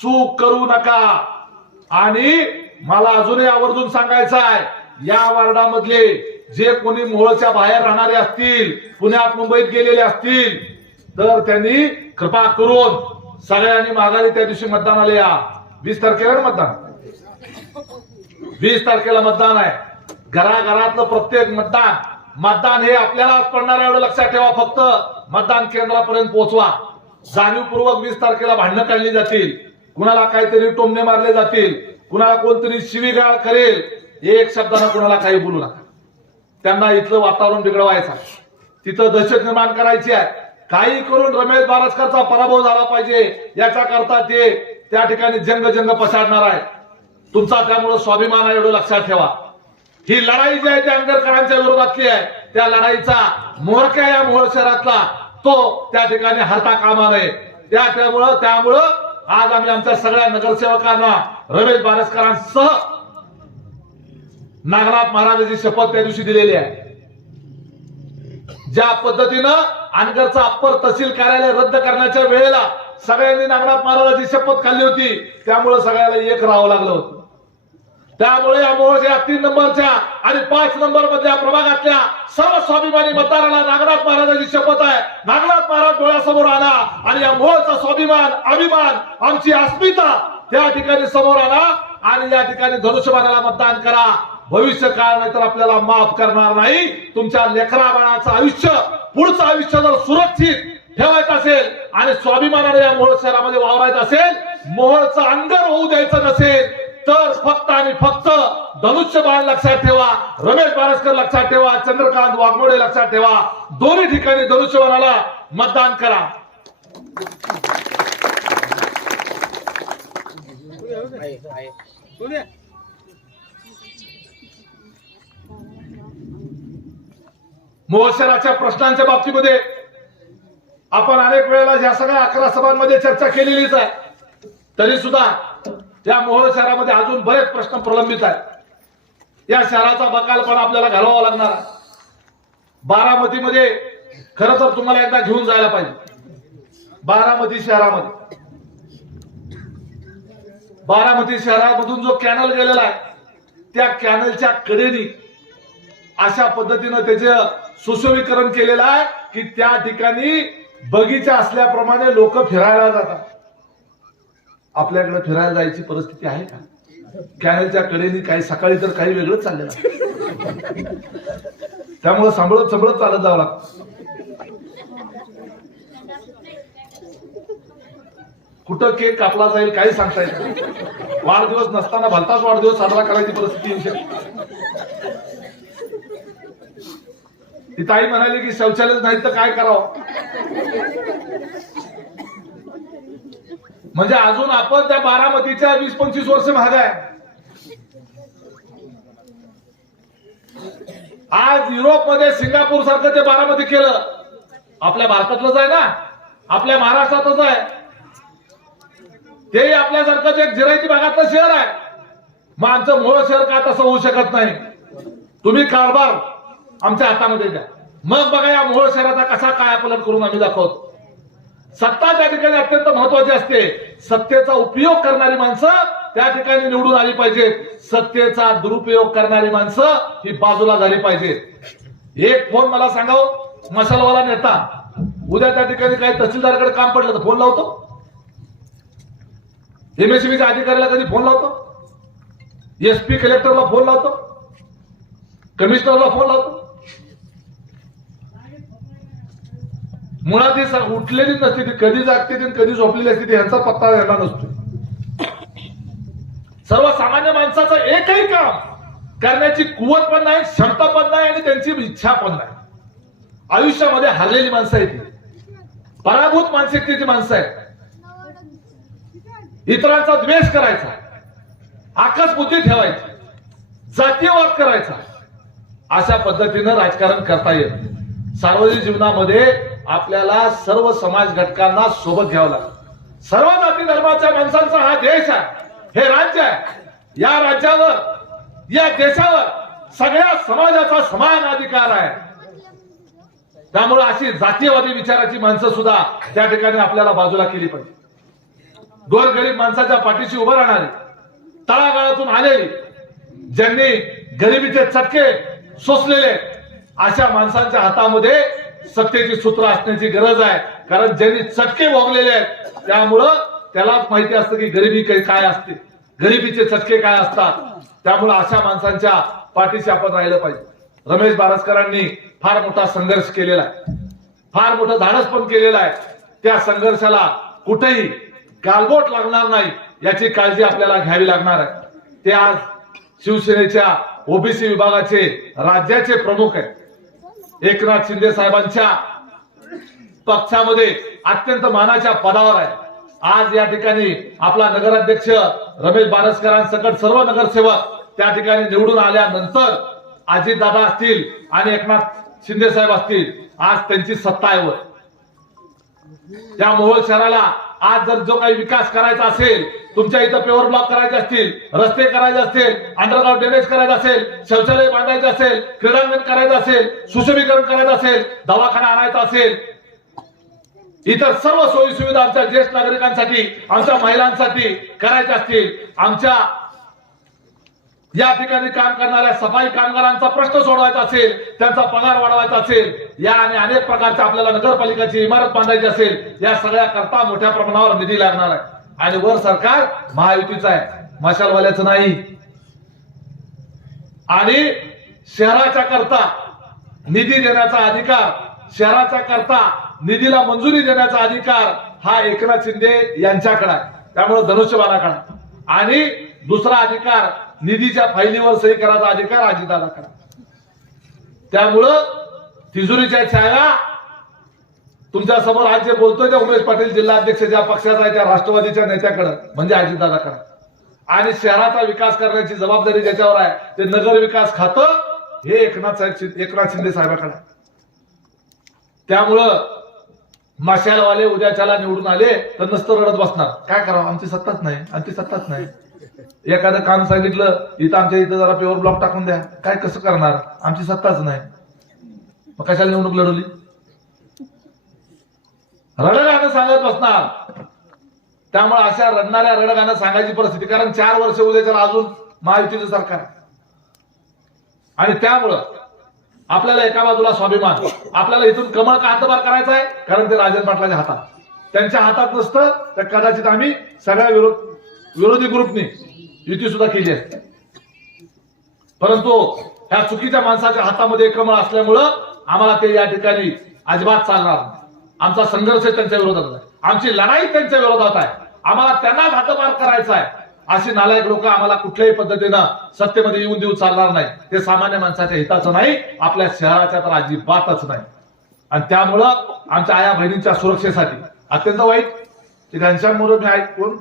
चूक करू नका. आणि मला अजूनही आवर्जून सांगायचं आहे, या वार्डामधले जे कोणी मोहोळच्या बाहेर राहणारे असतील, पुण्यात मुंबईत गेलेले असतील, तर त्यांनी कृपा करून सगळ्यांनी माघारी त्या दिवशी मतदानाला या. 20 तारखेला ना मतदान, 20 तारखेला मतदान आहे. घराघरातलं प्रत्येक मतदान हे आपल्यालाच पडणार आहे एवढं लक्षात ठेवा. फक्त मतदान केंद्रापर्यंत पोहोचवा. जाणीवपूर्वक 20 तारखेला भांडणं काढली जातील, कुणाला काहीतरी टोमणे मारले जातील, कुणाला कोणतरी शिवीगाळ करेल, एक शब्दानं कुणाला काही बोलू नका. त्यांना इथलं वातावरण बिघडवायचं, तिथं दहशत निर्माण करायची आहे. काही करून रमेश बारसकरचा पराभव झाला पाहिजे याच्याकरता ते त्या ठिकाणी जंग पछाडणार आहे. तुमचा त्यामुळे स्वाभिमान आहे एवढं लक्षात ठेवा. ही लढाई जी आहे ती आंबेडकरांच्या विरोधातली आहे. त्या लढाईचा मोहरक्या या मोहोळ शहरातला तो त्या ठिकाणी हरता कामा नये. त्यामुळं आज आम्ही आमच्या सगळ्या नगरसेवकांना रमेश बारसकरांसह नागनाथ महाराजांची शपथ त्या दिवशी दिलेली आहे. ज्या पद्धतीनं अनगरचं अप्पर तहसील कार्यालय रद्द करण्याच्या वेळेला सगळ्यांनी नागनाथ महाराजांची शपथ खाल्ली होती, त्यामुळे सगळ्याला एक राहावं लागलं होतं. त्यामुळे या मोहोळच्या 3 नंबरच्या आणि 5 नंबर मधल्या प्रभागातल्या सर्व स्वाभिमानी मतदाराला नागनाथ महाराजांची शपथ आहे. नागनाथ महाराज डोळ्यासमोर आला आणि या मोहोळचा स्वाभिमान, अभिमान, आमची अस्मिता त्या ठिकाणी समोर आला आणि या ठिकाणी धनुष्यबाणाला मतदान करा. भविष्य काळ नाही तर आपल्याला माफ करणार नाही. तुमच्या लेकरा बाळाचं आयुष्य, पुढचं आयुष्य जर सुरक्षित ठेवायचं असेल आणि स्वाभिमानाने या मोहोळ शहरामध्ये वावरायचं असेल, मोहोळचं अंगर होऊ द्यायचं नसेल, तर फक्त आणि फक्त धनुष्यबाण लक्षात ठेवा, रमेश बारसकर लक्षात ठेवा, चंद्रकांत वाघमोडे लक्षात ठेवा. दोन्ही ठिकाणी धनुष्यबाणाला मतदान करा. मोहोळ शहराच्या प्रश्नांच्या बाबतीमध्ये आपण अनेक वेळेला या सगळ्या 11 सभांमध्ये चर्चा केलेलीच आहे. तरी सुद्धा या मोहोळ शहरामध्ये अजून बरेच प्रश्न प्रलंबित आहेत. या शहराचा बकालपणा आपल्याला घालवावा लागणार आहे. बारामतीमध्ये खरं तर तुम्हाला एकदा घेऊन जायला पाहिजे. बारामती शहरामधून जो कॅनल गेलेला आहे, त्या कॅनलच्या कडेनी अशा पद्धतीनं त्याचं सुशोभीकरण केलेलं आहे की त्या ठिकाणी बगीचा असल्याप्रमाणे लोक फिरायला जातात. आपल्याकडे फिरायला जायची परिस्थिती आहे का? कॅनलच्या कडेनी काही सकाळी तर काही वेगळंच चाललेलं आहे. त्यामुळे सांभाळत चालत जावं लागतं. कुठं केक कापला जाईल काही सांगता येत नाही. वाढदिवस नसताना भलताच वाढदिवस साजरा करायची परिस्थिती येऊ शकते. ती ताई म्हणाली की शौचालय नाही तर काय करावं. म्हणजे अजून आपण त्या बारामतीच्या 20-25 वर्ष महाग आहे. आज युरोपमध्ये सिंगापूर सारखं ते बारामती केलं. आपल्या भारतातलंच आहे ना, आपल्या महाराष्ट्रातच आहे. तेही आपल्यासारखंच एक जिरायती भागातलं शहर आहे. मग आमचं मोहोळ शहर का तसं होऊ शकत नाही? तुम्ही कारभार आमच्या हातामध्ये द्या, मग बघा या मोहोळ शहराचा कसा कायापालट करून आम्ही दाखवतो. सत्ता त्या ठिकाणी अत्यंत महत्वाची असते. सत्तेचा उपयोग करणारी माणसं त्या ठिकाणी निवडून आली पाहिजेत. सत्तेचा दुरुपयोग करणारी माणसं ही बाजूला झाली पाहिजेत. एक फोन मला सांगाव, मसालावाला नेता उद्या त्या ठिकाणी काही तहसीलदारकडे काम पडलं तर फोन लावतो. एमएससीबीच्या अधिकाऱ्याला कधी फोन लावतो, एसपी कलेक्टरला फोन लावतो, कमिशनरला फोन लावतो. मुळात ही उठलेली नसते, ती कधी जागते ती कधी झोपलेली असते, यांचा पत्ता येणार नसतो. सर्वसामान्य माणसाचं एकही काम करण्याची कुवत पण नाही, क्षमता पण नाही आणि त्यांची इच्छा पण नाही. आयुष्यामध्ये हरलेली माणसं आहेत, पराभूत मानसिकतेची माणसं आहेत. इतरांचा द्वेष करायचा, आकाश बुद्धी ठेवायची, जातीयवाद करायचा, अशा पद्धतीनं राजकारण करता येत. सार्वजनिक जीवनामध्ये आपल्याला सर्व समाज घटकांना सोबत घ्यावं लागतं. सर्व जाती धर्माच्या माणसांचा हा देश आहे, हे राज्य आहे. या राज्यावर, या देशावर सगळ्या समाजाचा समान अधिकार आहे. त्यामुळे अशी जातीयवादी विचाराची माणसं सुद्धा त्या ठिकाणी आपल्याला बाजूला केली पाहिजे. गोरगरीब माणसाच्या पाठीशी उभं राहणारी, तळागाळातून आलेली, ज्यांनी गरिबीचे चटके सोसलेले, अशा माणसांच्या हातामध्ये सत्तेची सूत्र असण्याची गरज आहे. कारण ज्यांनी चटके भोगलेले आहेत त्यामुळं त्यालाच माहिती असतं की गरिबी काय असते, गरिबीचे चटके काय असतात. त्यामुळे अशा माणसांच्या पाठीशी आपण राहिलं पाहिजे. रमेश बारसकरांनी फार मोठा संघर्ष केलेला आहे, फार मोठं धाडस पण केलेलं आहे. त्या संघर्षाला कुठेही गालबोट लागणार नाही याची काळजी आपल्याला घ्यावी लागणार आहे. ते आज शिवसेनेच्या ओबीसी विभागाचे राज्याचे प्रमुख आहेत. एकनाथ शिंदे साहेबांच्या पक्षामध्ये अत्यंत मानाच्या पदावर आहे. आज या ठिकाणी आपला नगराध्यक्ष रमेश बारसकरांसकट सर्व नगरसेवक त्या ठिकाणी निवडून आल्यानंतर अजितदादा असतील आणि एकनाथ शिंदे साहेब असतील, आज त्यांची सत्ता आहे वर. त्या मोहोळ शहराला आज जर जो काही विकास करायचा असेल, तुमच्या इथं पेवर ब्लॉक करायचे असतील, रस्ते करायचे असतील, अंडरग्राउंड ड्रेनेज करायचं असेल, शौचालय बांधायचे असेल, क्रीडांगण करायचं असेल, सुशोभीकरण करायचं असेल, दवाखाना आणायचा असेल, इतर सर्व सोयी सुविधा आमच्या ज्येष्ठ नागरिकांसाठी, आमच्या महिलांसाठी करायच्या असतील, आमच्या या ठिकाणी काम करणाऱ्या सफाई कामगारांचा प्रश्न सोडवायचा असेल, त्यांचा पगार वाढवायचा असेल, या आणि अनेक प्रकारच्या आपल्याला नगरपालिकाची इमारत बांधायची असेल, या सगळ्या करता मोठ्या प्रमाणावर निधी लागणार आहे. आणि वर सरकार महायुतीचं आहे, मशालवाल्याचं नाही. आणि शहराच्या करता निधी देण्याचा अधिकार, शहराच्या करता निधीला मंजुरी देण्याचा अधिकार हा एकनाथ शिंदे यांच्याकडे आहे. त्यामुळे धनुष्यबाणाकडे. आणि दुसरा अधिकार निधीच्या फाईलीवर सही करायचा अधिकार अजितदादाकडे. त्यामुळं तिजोरीच्या छाया तुमच्या समोर आज जे बोलतोय ते उमेश पाटील जिल्हाध्यक्ष ज्या पक्षाचा आहे त्या राष्ट्रवादीच्या नेत्याकडे म्हणजे अजितदादाकडे. आणि शहराचा विकास करण्याची जबाबदारी ज्याच्यावर आहे ते नगर विकास खातं हे एकनाथ शिंदे साहेबांकडे. त्यामुळं माशालवाले उद्याच्याला निवडून आले तर नसतं रडत बसणार, काय करावं आमची सत्ताच नाही, आमची सत्ताच नाही. एखादं काम सांगितलं इथं आमच्या इथं जरा पेवर ब्लॉक टाकून द्या, काय कसं करणार, आमची सत्ताच नाही. मग कशाला निवडणूक लढवली? रडगाणं सांगत बसणार. त्यामुळे अशा रडणाऱ्या रडगाणं सांगायची परिस्थिती, कारण 4 वर्ष उद्याच्याला अजून महायुतीचं सरकार. आणि त्यामुळं आपल्याला एका बाजूला स्वाभिमान, आपल्याला इथून कमळ का हातभार करायचा आहे, कारण ते राजन पाटलाच्या हातात, त्यांच्या हातात नसतं तर कदाचित आम्ही सगळ्या विरोधी ग्रुपनी युती सुद्धा केली असते. परंतु ह्या चुकीच्या माणसाच्या हातामध्ये कमळ असल्यामुळं आम्हाला ते या ठिकाणी अजिबात चालणार नाही. आमचा संघर्ष त्यांच्या विरोधात आहे, आमची लढाई त्यांच्या विरोधात आहे. आम्हाला त्यांनाच हातभार करायचा आहे. अशी नालायक लोक आम्हाला कुठल्याही पद्धतीनं सत्तेमध्ये येऊन देऊ चालणार नाही. ते सामान्य माणसाच्या हिताचं नाही, आपल्या शहराच्या तर अजिबातच नाही. आणि त्यामुळं आमच्या आया बहिणींच्या सुरक्षेसाठी अत्यंत वाईट घनश्याम मोरे मी ऐकून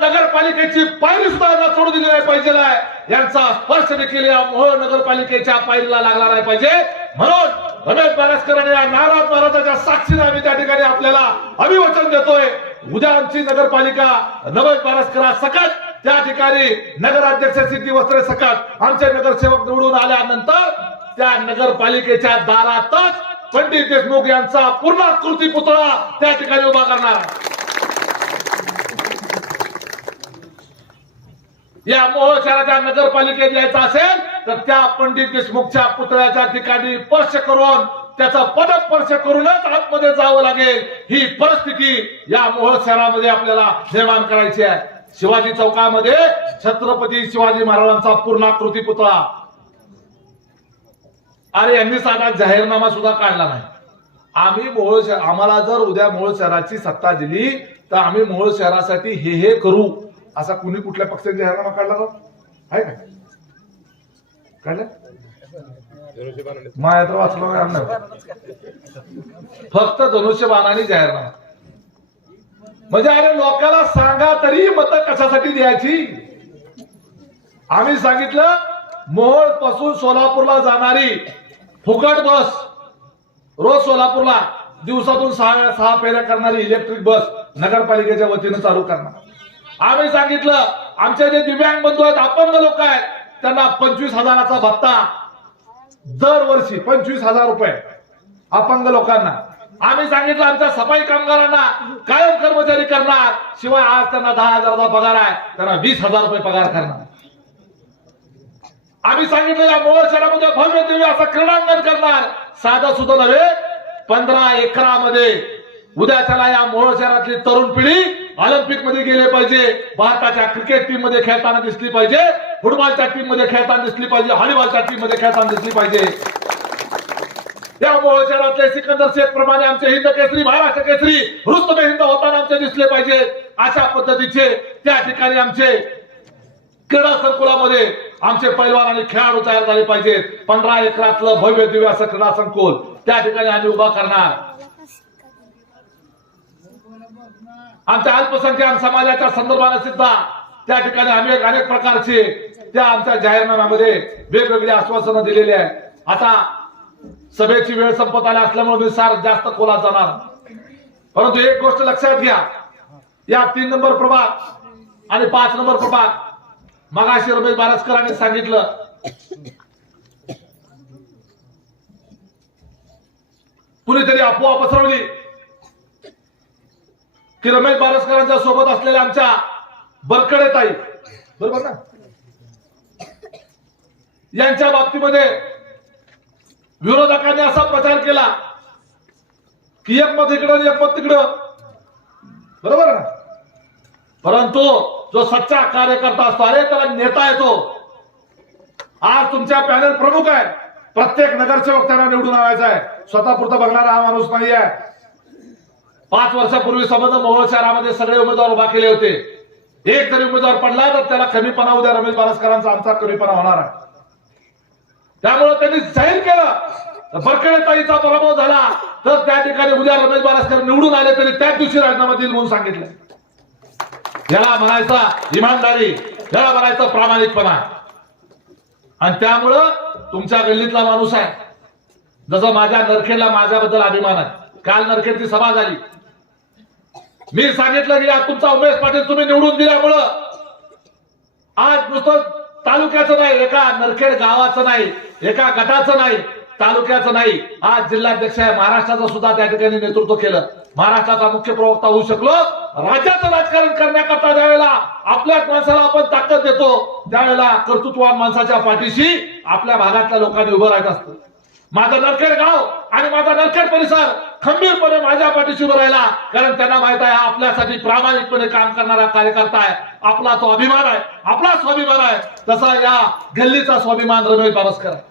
नगरपालिकेची पायरी सुद्धा सोडू दिली नाही पाहिजे. यांचा स्पर्श देखील या मोहोळ नगरपालिकेच्या पायरीला लागला नाही पाहिजे. म्हणून रमेश बारसकर या नाराज महाराजाच्या साक्षीने आम्ही त्या ठिकाणी आपल्याला अभिवचन देतोय. उद्या आमची नगरपालिका रमेश बारसकर सकट त्या ठिकाणी नगराध्यक्ष सिद्धी वस्त्रे सकट आमचे नगरसेवक निवडून आल्यानंतर त्या नगरपालिकेच्या दारातच पंडित देशमुख यांचा पूर्णाकृती पुतळा त्या ठिकाणी उभा करणार. या मोहोळ शहराच्या नगरपालिकेत यायचं असेल तर त्या पंडित देशमुखच्या पुतळ्याच्या ठिकाणी स्पर्श करून त्याचा पदस्पर्श करूनच आतमध्ये जावं लागेल. ही परिस्थिती या मोहोळ शहरामध्ये आपल्याला निर्माण करायची आहे. शिवाजी चौकामध्ये छत्रपती शिवाजी महाराजांचा पूर्णाकृती पुतळा, अरे यांनी साधा जाहीरनामा सुद्धा काढला नाही. आम्ही मोहोळ शहर, आम्हाला जर उद्या मोहोळ शहराची सत्ता दिली तर आम्ही मोहोळ शहरासाठी हे करू असा कुणी कुठल्या पक्षाने जाहीरनामा काढला का? आहे का? काढला? माया तर वाचलो फक्त धनुष्यबाणाने जाहीरनामा. म्हणजे अरे लोकांना सांगा तरी मत कशासाठी द्यायची. आम्ही सांगितलं मोहोळ पासून सोलापूरला जाणारी फुकट बस, रोज सोलापूरला दिवसातून 6 फेऱ्या करणारी इलेक्ट्रिक बस नगरपालिकेच्या वतीनं चालू करणार. आम्ही सांगितलं आमचे जे दिव्यांग बंधू आहेत, अपंग लोक आहेत त्यांना 25,000चा भत्ता दरवर्षी 25,000 रुपये अपंग लोकांना. आम्ही सांगितलं आमच्या सफाई कामगारांना कायम कर्मचारी करणार, शिवाय आज त्यांना 10,000चा पगार आहे, त्यांना 20,000 रुपये पगार करणार. आम्ही सांगितलं या मोहोळ शहरामध्ये भव्य दिव्य असं क्रीडांगण करणार, साधं सुद्धा नव्हे 15 एकरामध्ये. उद्याच्याला या मोहोळ शहरातली तरुण पिढी ऑलिम्पिक मध्ये गेले पाहिजे, भारताच्या क्रिकेट टीम मध्ये खेळताना दिसली पाहिजे, फुटबॉलच्या टीम मध्ये खेळताना दिसली पाहिजे, व्हॉलीबॉलच्या टीम मध्ये खेळताना दिसली पाहिजे. या मोहोळ शहरातले सिकंदर शेख प्रमाणे आमचे हिंद केसरी, महाराष्ट्र केसरी, रुस्तमे हिंद होताना आमचे दिसले पाहिजे. अशा पद्धतीचे त्या ठिकाणी आमचे क्रीडा संकुलामध्ये आमचे पैलवान आणि खेळाडू तयार झाले पाहिजेत. 15 एकरातलं भव्य दिव्य असं क्रीडा संकुल त्या ठिकाणी आम्ही उभा करणार. आमच्या अल्पसंख्याक समाजाच्या संदर्भाने सुद्धा त्या ठिकाणी आम्ही अनेक प्रकारचे त्या आमच्या जाहीरनाम्यामध्ये वेगवेगळी आश्वासनं दिलेली आहे. आता सभेची वेळ संपत आली असल्यामुळे मी जास्त खोलात जाणार, परंतु एक गोष्ट लक्षात घ्या, या 3 नंबर प्रभाग आणि 5 नंबर प्रभाग मगाशी रमेश बारसकरांनी सांगितलं, कुणीतरी अफवा पसरवली की रमेश बारसकरांच्या सोबत असलेल्या आमच्या बरकडे ताई, बरोबर ना, यांच्या बाबतीमध्ये विरोधकांनी असा प्रचार केला की एक मत इकडं एक मत तिकडं, बरोबर ना. परंतु जो सच्चा कार्यकर्ता असतो, अरे त्याला नेता येतो. आज तुमच्या पॅनल प्रमुख आहे, प्रत्येक नगरसेवक त्यांना निवडून आणायचा आहे, स्वतः पुरता बघणारा हा माणूस नाही आहे. 5 वर्षापूर्वी संबंध मोहोळ शहरामध्ये सगळे उमेदवार उभा केले होते. एक जरी उमेदवार पडला तर त्याला कमीपणा, उद्या रमेश बारसकरांचा आमचा कमीपणा होणार आहे. त्यामुळे त्यांनी जाहीर केलं बरकडे ताईचा पराभव झाला तर त्या ठिकाणी उद्या रमेश बारसकर निवडून आले तरी त्याच दिवशी राजीनामा देईल म्हणून सांगितलं. याला म्हणायचा इमानदारी, याला म्हणायचं प्रामाणिकपणा. आणि त्यामुळं तुमच्या गल्लीतला माणूस आहे, जसं माझ्या नरखेडला माझ्याबद्दल अभिमान आहे. काल नरखेडची सभा झाली, मी सांगितलं की आज तुमचा उमेश पाटील तुम्ही निवडून दिल्यामुळं आज नुसतं तालुक्याचं नाही, एका नरखेड गावाचं नाही, एका गटाचं नाही, तालुक्याचं नाही, आज जिल्हाध्यक्ष आहे, महाराष्ट्राचं सुद्धा त्या ठिकाणी नेतृत्व केलं, महाराष्ट्राचा मुख्य प्रवक्ता होऊ शकलो. राज्याचं राजकारण करण्याकरता ज्यावेळेला आपल्याच माणसाला आपण ताकद देतो त्यावेळेला कर्तृत्ववान माणसाच्या पाठीशी आपल्या भागातल्या लोकांनी उभं राहायचं असतं. माझं नरखेड गाव आणि माझा नरखेड परिसर खंबीरपणे माझ्या पाठीशी उभं राहिला, कारण त्यांना माहित आहे हा आपल्यासाठी प्रामाणिकपणे काम करणारा कार्यकर्ता आहे, आपला तो अभिमान आहे, आपला स्वाभिमान आहे. तसा या गल्लीचा स्वाभिमान रमेश बारसकर आहे.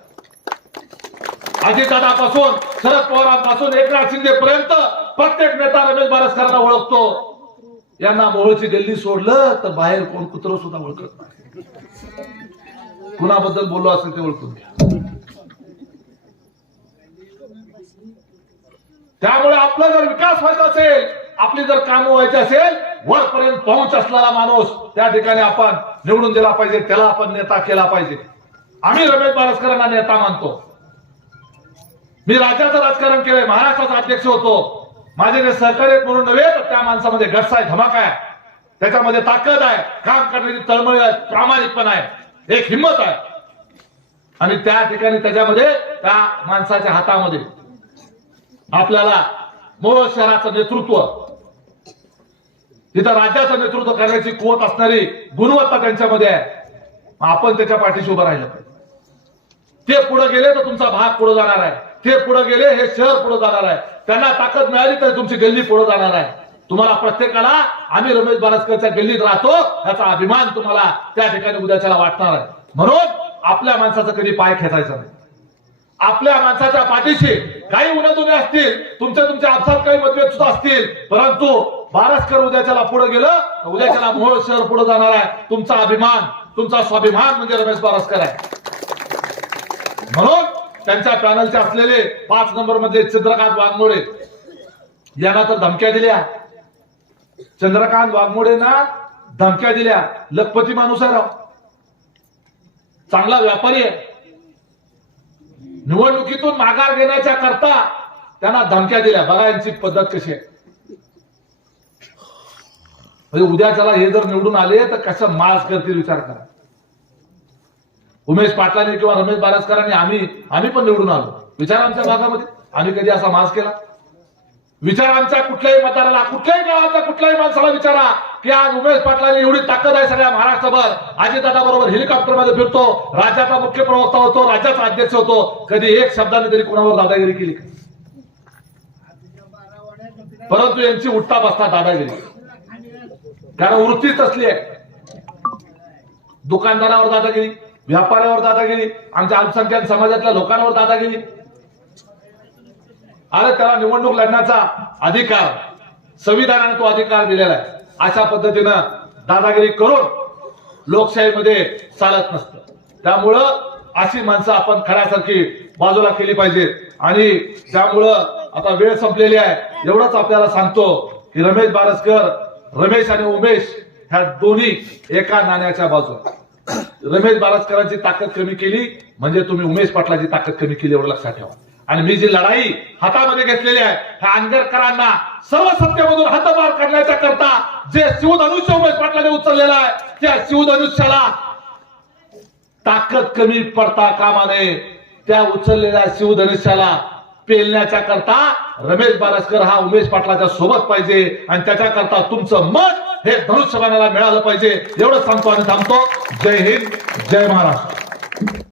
अजितदादापासून शरद पवारांपासून एकनाथ शिंदे पर्यंत प्रत्येक नेता रमेश बारसकरांना ओळखतो. यांना मोहोळची गल्ली सोडलं तर बाहेर कोण कुत्र सुद्धा ओळखत नाही. कुणाबद्दल बोललो असेल ते ओळखून घ्या. त्यामुळे आपला जर विकास व्हायचा असेल, आपली जर कामं व्हायची असेल, वरपर्यंत पहुंच असलेला माणूस त्या ठिकाणी आपण निवडून दिला पाहिजे, त्याला आपण नेता केला पाहिजे. आम्ही रमेश बारसकरांना नेता मानतो. मी राज्याचं राजकारण केलंय, महाराष्ट्राचा अध्यक्ष होतो. माझे जे सहकार्य म्हणून नव्हे तर त्या माणसामध्ये गट्स आहे, धमाका आहे, त्याच्यामध्ये ताकद आहे, काम करण्याची तळमळ आहे, प्रामाणिकपणा आहे, एक हिंमत आहे. आणि त्या ठिकाणी त्याच्यामध्ये त्या माणसाच्या हातामध्ये आपल्याला मोहोळ शहराचं नेतृत्व, तिथं राज्याचं नेतृत्व करण्याची कुवत असणारी गुणवत्ता त्यांच्यामध्ये आहे. आपण त्याच्या पाठीशी उभं राहिलं पाहिजे. ते पुढे गेले तर तुमचा भाग पुढे जाणार आहे, ते पुढे गेले हे शहर पुढे जाणार आहे, त्यांना ताकद मिळाली तर तुमची गल्ली पुढे जाणार आहे. तुम्हाला प्रत्येकाला आम्ही रमेश बारसकरच्या गल्लीत राहतो याचा अभिमान तुम्हाला त्या ठिकाणी उद्याच्याला वाटणार आहे. म्हणून आपल्या माणसाचं कधी पाय खेचायचा नाही. आपल्या माणसाच्या पाठीशी काही उन्हातुने असतील, तुमच्या आपसात काही मतभेद सुद्धा असतील, परंतु बारसकर उद्याच्याला पुढे गेलं तर उद्याच्याला मोहोळ शहर पुढे जाणार आहे. तुमचा अभिमान, तुमचा स्वाभिमान म्हणजे रमेश बारसकर आहे. म्हणून त्यांच्या पॅनलचे असलेले 5 नंबर मध्ये चंद्रकांत वाघमोडे यांना तर धमक्या दिल्या. चंद्रकांत वाघमोडेंना धमक्या दिल्या. लखपती माणूस आहे राव, चांगला व्यापारी आहे. निवडणुकीतून माघार घेण्याच्या करता त्यांना धमक्या दिल्या. बघा यांची पद्धत कशी आहे. म्हणजे उद्याच्याला हे जर निवडून आले तर कसं मास करतील विचार करा. उमेश पाटलांनी किंवा रमेश बारसकरांनी आम्ही पण निवडून आलो. विचार आमच्या भागामध्ये आम्ही कधी असा मास केला? विचार आमच्या कुठल्याही मतदाराला, कुठल्याही गावाच्या कुठल्याही माणसाला विचारा की आज उमेश पाटलांनी एवढी ताकद आहे सगळ्या महाराष्ट्रभर, अजितदादा बरोबर हेलिकॉप्टरमध्ये फिरतो, राज्याचा मुख्य प्रवक्ता होतो, राज्याचा अध्यक्ष होतो, कधी एक शब्दाने तरी कोणावर दादागिरी केली? परंतु यांची उठता बसता दादागिरी, कारण वृत्तीच असली आहे. दुकानदारावर दादागिरी, व्यापाऱ्यावर दादागिरी, आमच्या अल्पसंख्याक समाजातल्या लोकांवर दादागिरी. अरे त्याला निवडणूक लढण्याचा अधिकार संविधानाने तो अधिकार दिलेला आहे. अशा पद्धतीनं दादागिरी करून लोकशाहीमध्ये चालत नसतं. त्यामुळं अशी माणसं आपण खऱ्यासारखी बाजूला केली पाहिजेत. आणि त्यामुळं आता वेळ संपलेली आहे. एवढंच आपल्याला सांगतो की रमेश बारसकर, रमेश आणि उमेश ह्या दोन्ही एका नाण्याच्या बाजू. रमेश बारसकरांची ताकद कमी केली म्हणजे तुम्ही उमेश पाटलाची ताकद कमी केली, एवढं लक्षात ठेवा. आणि मी जी लढाई हातामध्ये घेतलेली आहे ह्या आंगरकरांना सर्व सत्तेमधून हद्दपार करण्याच्या करता जे शिवधनुष्य उमेश पाटलाने उचललेला आहे, त्या शिवधनुष्याला ताकद कमी पडता कामा नये. त्या उचललेल्या शिवधनुष्याला पेलण्याच्या करता रमेश बारसकर हा उमेश पाटलाच्या सोबत पाहिजे आणि त्याच्या करता तुमचं मत हे धनुष्यबाणाला मिळालं पाहिजे. एवढं सांगतो आणि थांबतो. जय हिंद, जय महाराष्ट्र.